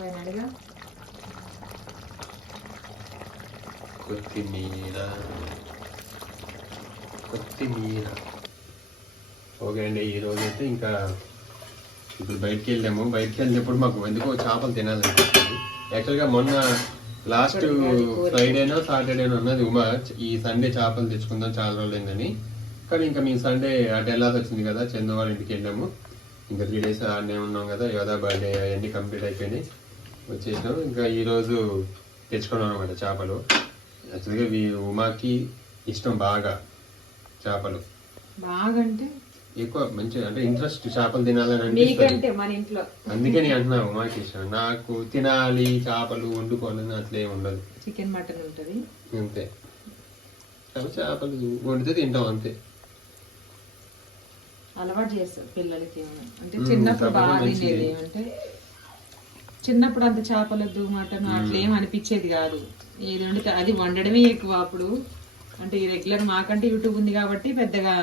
ఫైనల్గా కొత్తిమీర కొత్తిమీర ఓకే అండి ఈరోజు అయితే ఇంకా ఇప్పుడు బయటికి వెళ్ళాము. బయటికి వెళ్ళినప్పుడు మాకు ఎందుకో చేపలు తినాలనిపిస్తుంది. యాక్చువల్గా మొన్న లాస్ట్ ఫ్రైడేనో సాటర్డేనో అన్నది ఉమా. ఈ సండే చేపలు తెచ్చుకుందాం చాలా రోజులైందని. కానీ ఇంకా మీ సండే అటు వెళ్ళాల్సి వచ్చింది కదా చందు వాళ్ళ ఇంటికి వెళ్ళాము. ఇంకా త్రీ డేస్ ఆడనే ఉన్నాం కదా యోధా బర్త్డే అవన్నీ కంప్లీట్ అయిపోయినాయి. వచ్చేసినాం ఇంకా ఈరోజు తెచ్చుకున్నాం అనమాట చేపలు. యాక్చువల్గా వీ- ఉమాకి ఇష్టం బాగా చేపలు. బాగంటే? ఎక్కువ మంచి అంటే ఇంట్రెస్ట్ చేపలు తినాలని మీకంటే మన ఇంట్లో. అందుకని అంటున్నా ఉమాకి ఇష్టం. నాకు తినాలి చేపలు వండుకోవాలని అట్లే ఉండదు. చికెన్ మటన్ ఉంటుంది. అంతే. కాబట్టి చేపలు వండితే తింటాం అంతే. అలవాటు చేస్తారు పిల్లలకి. అంటే చిన్నప్పుడు బాగా. తినేది అంటే చిన్నప్పుడు అంత చేపలద్దు మటన్ అట్లా ఏం అనిపించేది కాదు. ఏది వండితే అది వండడమే ఎక్కువ అప్పుడు. అంటే రెగ్యులర్ మాకంటే యూట్యూబ్ ఉంది కాబట్టి పెద్దగా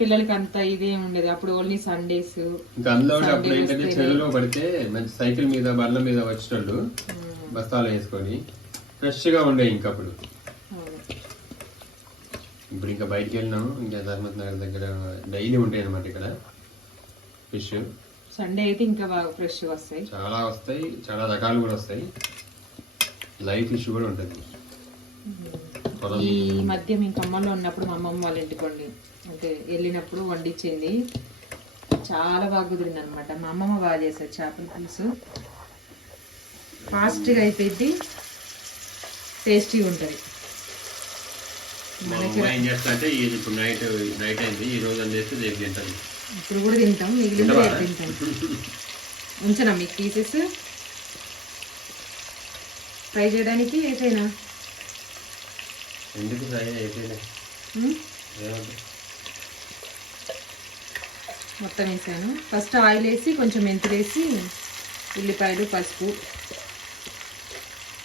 పిల్లలకి అంత ఇదేం ఉండేది. అప్పుడు ఓన్లీ సండేస్. ఇంకా అందులో కూడా అప్పుడు ఏంటంటే చెరువులో పడితే మంచి సైకిల్ మీద బండ్ల మీద వచ్చేటోళ్ళు బస్తాలు వేసుకొని ఫ్రెష్గా ఉండే ఇంకా అప్పుడు ఇప్పుడు ఇంకా బయటికి వెళ్ళినాం ఇంకా ధర్మత్ నగర్ దగ్గర డైలీ ఉంటాయి అనమాట ఇక్కడ ఫిష్. సండే అయితే ఇంకా బాగా ఫ్రెష్ వస్తాయి. చాలా వస్తాయి చాలా రకాలు కూడా వస్తాయి. లైవ్ ఫిష్ కూడా ఉంటుంది. ఈ మధ్య మేము ఖమ్మంలో ఉన్నప్పుడు మా అమ్మమ్మ వాళ్ళ ఇంటికి వండి అంటే వెళ్ళినప్పుడు వండించింది. చాలా బాగా కుదిరింది అనమాట మా అమ్మమ్మ బాగా చేస్తారు చేపల పులుసు. ఫాస్ట్గా అయిపోయింది టేస్టీగా ఉంటుంది. ఏం చేస్తా అంటే ఇప్పుడు నైట్ నైట్ అయింది. ఈ రోజు అని చేస్తే రేపు తింటాను ఇప్పుడు కూడా తింటాం మిగిలిన తింటాం. ఉంచనా మీకు పీసెస్ ఫ్రై చేయడానికి ఏదైనా? ఎందుకు ఫ్రై? మొత్తం వేసాను. ఫస్ట్ ఆయిల్ వేసి కొంచెం మెంతులు వేసి ఉల్లిపాయలు పసుపు.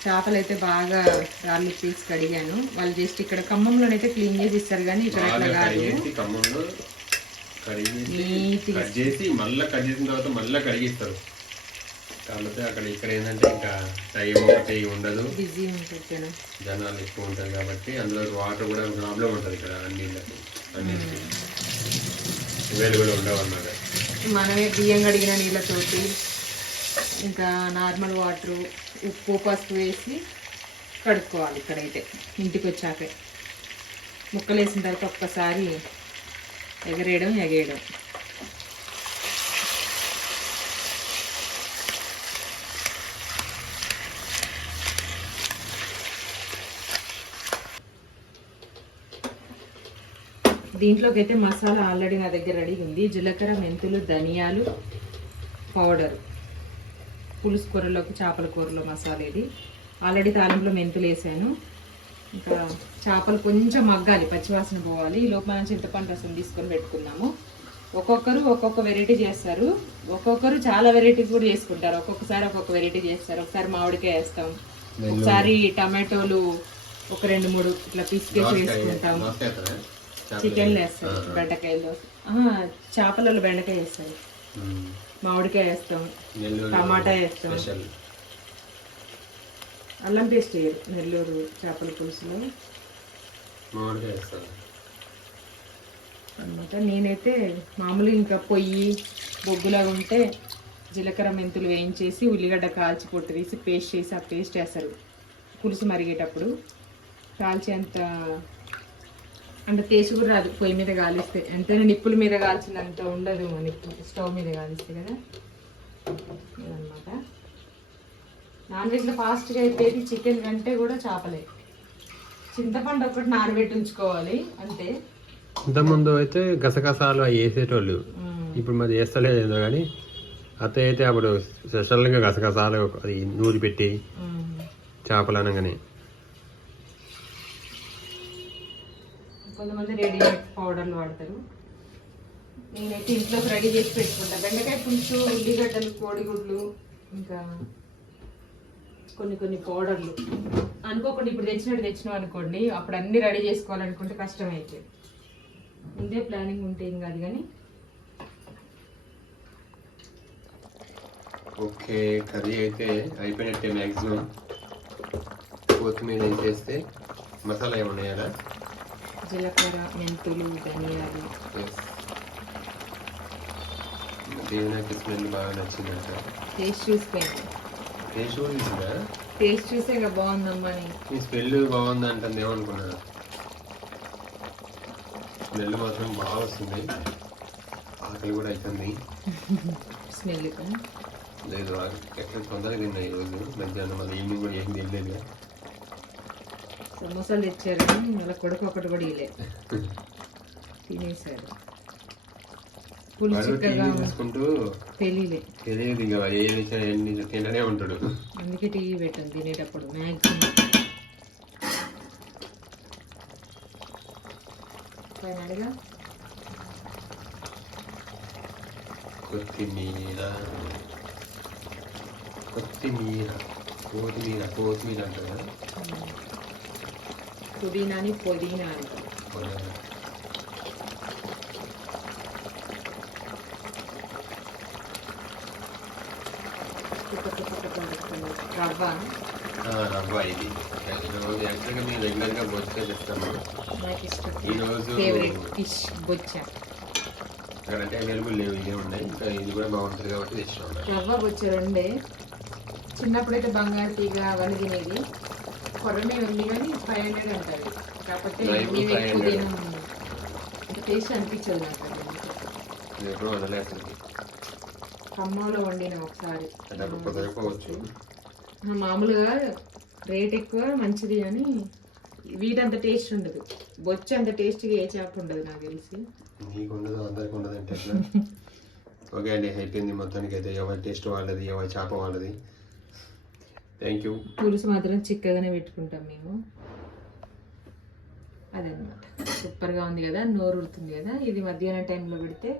చేపలు అయితే బాగా రాళ్ళు తీసి కడిగాను. వాళ్ళు జస్ట్ ఇక్కడ ఖమ్మంలోనైతే క్లీన్ చేసి ఇస్తారు కానీ ఇక్కడ అట్లా కాదు. కడిగేసి కట్ చేసి మళ్ళీ కట్ చేసిన తర్వాత మళ్ళీ కడిగిస్తారు. కాకపోతే అక్కడ ఇక్కడ ఏంటంటే ఇంకా టైం ఒకటి ఉండదు. జనాలు ఎక్కువ ఉంటారు కాబట్టి అందులో వాటర్ కూడా ప్రాబ్లం ఉంటుంది ఇక్కడ అన్ని అన్ని వేలు కూడా ఉండవు అన్నమాట. మనమే బియ్యం కడిగిన నీళ్ళతోటి ఇంకా నార్మల్ వాటర్ ఉప్పు పసుపు వేసి కడుక్కోవాలి ఇక్కడైతే. ఇంటికి వచ్చాకే. ముక్కలు వేసిన తర్వాత ఒక్కసారి ఎగరేయడం ఎగేయడం. దీంట్లోకి అయితే మసాలా ఆల్రెడీ నా దగ్గర రెడీ ఉంది. జీలకర్ర మెంతులు ధనియాలు పౌడర్. పులుసు కూరలోకి చేపల కూరలో మసాలా ఇది. ఆల్రెడీ తాలింపులో మెంతులు వేసాను. ఇంకా చేపలు కొంచెం మగ్గాలి పచ్చివాసన పోవాలి. ఈ లోపు మనం చింతపండు రసం తీసుకొని పెట్టుకుందాము. ఒక్కొక్కరు ఒక్కొక్క వెరైటీ చేస్తారు. ఒక్కొక్కరు చాలా వెరైటీస్ కూడా చేసుకుంటారు. ఒక్కొక్కసారి ఒక్కొక్క వెరైటీ చేస్తారు. ఒకసారి మామిడికాయ వేస్తాం. ఒకసారి టమాటోలు ఒక రెండు మూడు ఇట్లా పిసికేసి వేసుకుంటాం చికెన్లు వేస్తారు? బెండకాయలు చేపలలో బెండకాయ వేస్తారు. ఉమ్. మామిడికాయ వేస్తాం. టమాటా వేస్తాం. అల్లం పేస్ట్ వేయరు. నెల్లూరు చేపల పులుసులో. మామిడికాయ అనమాట నేనైతే మామూలుగా ఇంకా పొయ్యి బొగ్గులాగా ఉంటే జీలకర్ర మెంతులు వేయించేసి ఉల్లిగడ్డ కాల్చి పొట్టు తీసి పేస్ట్ చేసి ఆ పేస్ట్ వేస్తారు. పులుసు మరిగేటప్పుడు. కాల్చి అంత అంత టేస్ట్ కూడా రాదు. పొయ్యి మీద కాలిస్తే. ఎంతైనా నిప్పుల మీద కాల్చినంత ఉండదు నిప్పు. స్టవ్ మీద కాలిస్తే కదా. అనమాట నాన్ వెజ్లో ఫాస్ట్గా అయిపోయేది చికెన్ కంటే కూడా చేపలే. చింతపండు ఒకటి నానబెట్టి ఉంచుకోవాలి అంతే. ఇంతకుముందు అయితే గసగసాలు అవి వేసేటోళ్ళు. ఇప్పుడు మరి చేస్తలేదు ఏదో కానీ అత్త అయితే అప్పుడు స్పెషల్గా గసగసాలు అది నూరి పెట్టి. చేపలు అనగానే. కొంతమంది రెడీమేడ్ పౌడర్లు వాడతారు. నేనైతే ఇంట్లోకి రెడీ చేసి పెట్టుకుంటా. బెండకాయ పులుసు ఉల్లిగడ్డలు కోడిగుడ్లు ఇంకా కొన్ని కొన్ని పౌడర్లు. అనుకోకుండా ఇప్పుడు తెచ్చినట్టు తెచ్చినాం అనుకోండి అప్పుడు అన్ని రెడీ చేసుకోవాలనుకుంటే కష్టం అయితే ముందే ప్లానింగ్ ఉంటే ఏం కాదు కానీ. ఓకే కర్రీ అయితే అయిపోయినట్టే మ్యాక్సిమం కొత్తిమీర వేసేస్తే మసాలా ఏమన్నా వేయాలా జీలకర్ర మెంతులు ధనియాలు. దేవునికి స్మెల్ బాగా నచ్చిందంట. టేస్ట్ చూసుకోండి. టేస్ట్ చూసే ఇక బాగుందమ్మా ఈ స్మెల్ బాగుంది అంటుంది ఏమనుకున్నా స్మెల్ మాత్రం బాగా వస్తుంది. ఆకలి కూడా అవుతుంది స్మెల్ లేదు ఎక్కడ తొందరగా తిన్నా ఈరోజు? మధ్యాహ్నం మళ్ళీ ఈవినింగ్ కూడా ఏం తినలేదు సమోసాలు తెచ్చారు వాళ్ళ కొడుకు ఒకటి కూడా ఇలే తినేశారు పులుసు వాడు చిక్కగా టీవీ చూసుకుంటూ తెలియలే తెలియదు ఇక ఎన్ని తింటూనే ఉంటాడు. అందుకే టీవీ పెట్టాను తినేటప్పుడు మ్యాక్సిమం ఫైనల్గా కొత్తిమీర. కొత్తిమీర. కొత్తిమీర కొత్తిమీర అంటారా పుదీనాని పుదీనా అని రవ్వ. ఇది. ఈరోజు యాక్చువల్గా మేము రెగ్యులర్గా బొచ్చే తెస్తాము నాకు ఇష్టం ఈరోజు ఫేవరెట్ ఫిష్ బొచ్చ. అక్కడైతే అవైలబుల్ లేవు ఉన్నాయి. ఇంకా ఇది కూడా బాగుంటుంది కాబట్టి తెచ్చినాం రవ్వ బొచ్చ రెండే. చిన్నప్పుడైతే బంగారు తీగ తినేది కొరమే ఉంది కానీ ఫైవ్ హండ్రెడ్ అంటారు కాకపోతే నా ఇప్పుడు మేము ఎక్కువ 500. తినం అంత టేస్ట్ అనిపించదు నాకు ఎప్పుడు వదలేదు ఖమ్మంలో వండిన ఒకసారి. కుదరకపోవచ్చు. మామూలుగా రేట్ ఎక్కువ మంచిది కానీ వీటంత టేస్ట్ ఉండదు. బొచ్చు అంత టేస్ట్గా ఏ చేప ఉండదు నాకు తెలిసి. నీకు ఉండదు అందరికి ఉండదు అంటే ఓకే అండి అయిపోయింది మొత్తానికి అయితే ఎవరి టేస్ట్ వాళ్ళది ఎవరి చేప వాళ్ళది. థ్యాంక్ యూ పులుసు మాత్రం చిక్కగానే పెట్టుకుంటాం మేము. అదనమాట సూపర్గా ఉంది కదా నోరు ఉడుతుంది కదా ఇది మధ్యాహ్నం టైంలో పెడితే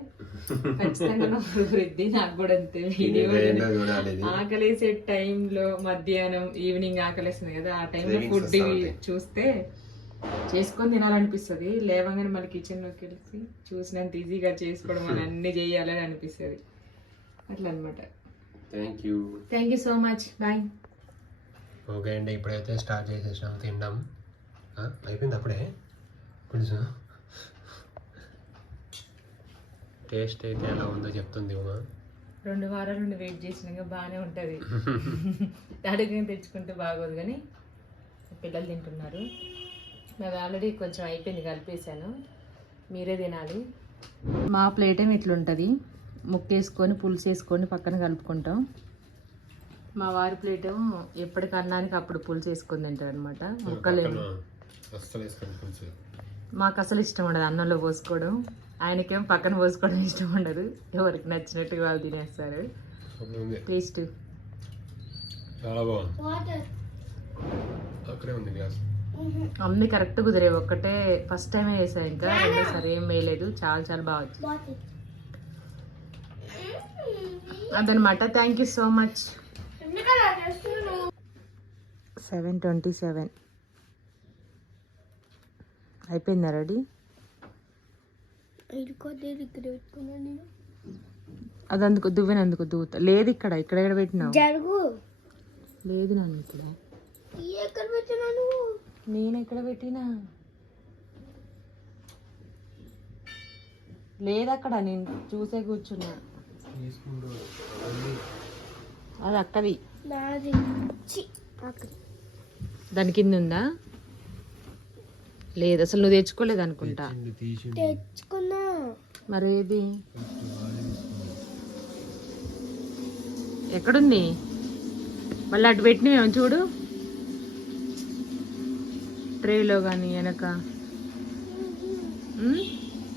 ఖచ్చితంగా నోరు ఉరిద్ది నాకు కూడా అంతే ఆకలేసే టైంలో మధ్యాహ్నం ఈవినింగ్ ఆకలేస్తుంది కదా ఆ టైంలో ఫుడ్. చూస్తే చేసుకొని తినాలనిపిస్తుంది. లేవగానే మళ్ళీ కిచెన్లోకి వెళ్ళి చూసినంత ఈజీగా చేసుకోవడం అని అన్ని చేయాలని అనిపిస్తుంది. అట్లా అనమాట thank you thank you so much bye okay అండి ఇప్పుడైతే స్టార్ట్ చేసేసాం తిందాం ఆ, అయిపోయింది అప్పుడే? పులుసు టేస్ట్ అయితే ఎలా ఉందో చెప్తుంది ఉమా. రెండు వారాల నుండి వెయిట్ చేసినాక బాగానే ఉంటుంది. అడిగిన తెచ్చుకుంటే బాగోదు కానీ పిల్లలు తింటున్నారు. నాది ఆల్రెడీ కొంచెం అయిపోయింది కలిపేశాను. మీరే తినాలి. మా ప్లేట్ ఏమి ఇట్లుంటుంది. ముక్కేసుకొని పులుసు వేసుకొని పక్కన కలుపుకుంటాం. మా వారి ప్లేట్ ఏమో ఎప్పటికి అన్నానికి అప్పుడు పులుసు వేసుకొని తింటారు అనమాట ముక్కలేము మాకు అసలు ఇష్టం ఉండదు అన్నంలో పోసుకోవడం. ఆయనకేమో పక్కన పోసుకోవడం ఇష్టం ఉండదు. ఎవరికి నచ్చినట్టుగా వాళ్ళు తినేస్తారు. టేస్ట్. చాలా బాగుంది. అక్కడే ఉంది గ్లాస్ అన్ని కరెక్ట్ కుదిరేవి. ఒక్కటే ఫస్ట్ టైమే వేసా ఇంకా. రెండోసారి ఏం వేయలేదు. చాలా చాలా బాగా వచ్చింది. అదనమాట thank you so much. Seven twenty seven. అయిపోయిందా రెడీ అది అందుకు దువ్వెనందుకు దువ్వుతా. లేదు ఇక్కడ ఇక్కడ ఎక్కడ పెట్టినావు? జరుగు. లేదు నన్ను ఇక్కడ. ఎక్కడ పెట్టినాను నేను ఎక్కడ పెట్టినా? లేదు అక్కడ నేను చూసే కూర్చున్నా. అది అక్కది. అక్కడ దాని కింద ఉందా లేదు అసలు నువ్వు తెచ్చుకోలేదు అనుకుంటా తెచ్చుకున్నా. మరి ఏది ఎక్కడుంది? మళ్ళీ అటు పెట్టినవేమో చూడు. ట్రేలో కానీ వెనక?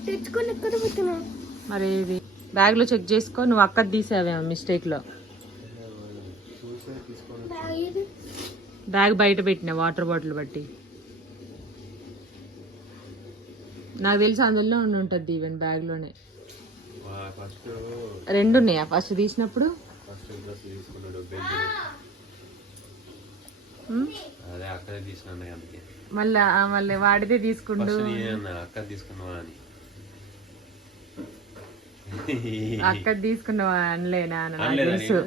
తెచ్చుకొని ఎక్కడ పెట్టినా మరి ఏది బ్యాగ్లో చెక్ చేసుకో నువ్వు అక్కది తీసావేమో మిస్టేక్లో. బ్యాగ్ ఇది బ్యాగ్ బయట పెట్టిన వాటర్ బాటిల్ బట్టి. నాకు తెలిసి అందులో ఉండి ఉంటుంది ఈవెన్ బ్యాగ్లోనే రెండు ఉన్నాయా? ఫస్ట్ తీసినప్పుడు? మళ్ళా మళ్ళీ వాడితే తీసుకుండు. అని. అక్క తీసుకున్నావా అనలేనా అని నాకు అనలేదా తెలుసు.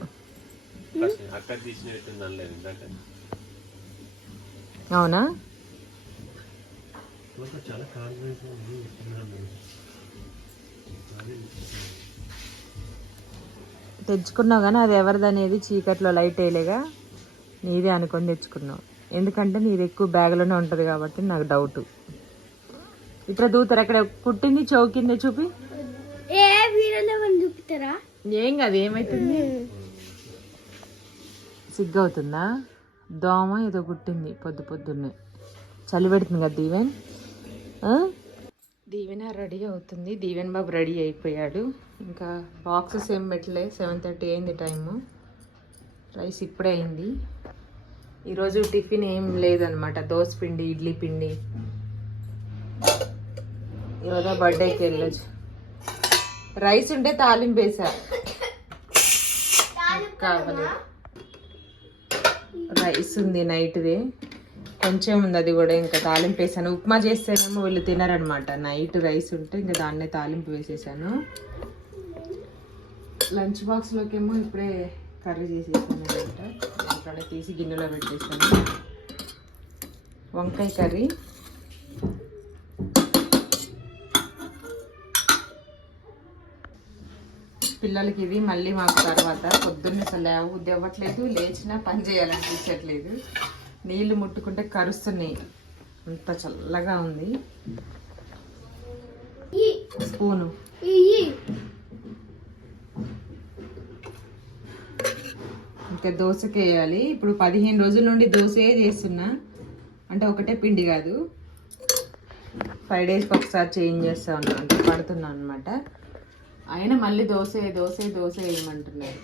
నేను? చాలా ఉంది తెచ్చుకున్నావు కానీ అది ఎవరిది అనేది చీకట్లో లైట్ వేయలేగా. నీదే అనుకొని తెచ్చుకున్నావు ఎందుకంటే నీది ఎక్కువ బ్యాగ్లోనే ఉంటుంది కాబట్టి నాకు డౌట్ ఇట్లా దూతారు అక్కడ పుట్టింది చౌకింది చూపి. ఏ కాదు ఏమైతుంది? సిగ్గు అవుతుందా దోమ ఏదో కుట్టింది పొద్దు పొద్దున్నే. చలి పెడుతుంది కదా దీవెన్? దీవెన రెడీ అవుతుంది. దీవెన్ బాబు రెడీ అయిపోయాడు. ఇంకా బాక్సెస్ ఏం పెట్టలే. సెవెన్ థర్టీ అయింది టైము. రైస్ ఇప్పుడే అయింది. ఈరోజు టిఫిన్ ఏం లేదనమాట దోశ పిండి ఇడ్లీ పిండి. ఇవాళ బర్త్డేకి వెళ్ళొచ్చు. రైస్ ఉంటే తాలింపు వేసా. కావాలి. రైస్ ఉంది నైట్ది. కొంచెం ఉంది అది కూడా ఇంకా తాలింపు వేసాను. ఉప్మా చేస్తేనేమో వీళ్ళు తినరనమాట. నైట్ రైస్ ఉంటే ఇంకా దాన్నే తాలింపు వేసేసాను. లంచ్ బాక్స్లోకి ఏమో ఇప్పుడే కర్రీ చేసేసాను అనమాట. అక్కడ తీసి గిన్నెలో పెట్టేసాను. వంకాయ కర్రీ. పిల్లలకి ఇది మళ్ళీ మాకు తర్వాత. పొద్దున్న అసలు లేవు. అవ్వట్లేదు లేచినా పని చేయాలనిపించట్లేదు. నీళ్ళు ముట్టుకుంటే కరుస్తున్నాయి అంత చల్లగా ఉంది. స్పూను. ఇంకా దోశకి వేయాలి. ఇప్పుడు పదిహేను రోజుల నుండి దోశే చేస్తున్నా. అంటే ఒకటే పిండి కాదు. ఫైవ్ డేస్కి ఒకసారి చేంజ్ చేస్తా ఉన్నాను అంటే పడుతున్నాను అనమాట అయినా మళ్ళీ దోశ దోశ దోశ వేయమంటున్నారు.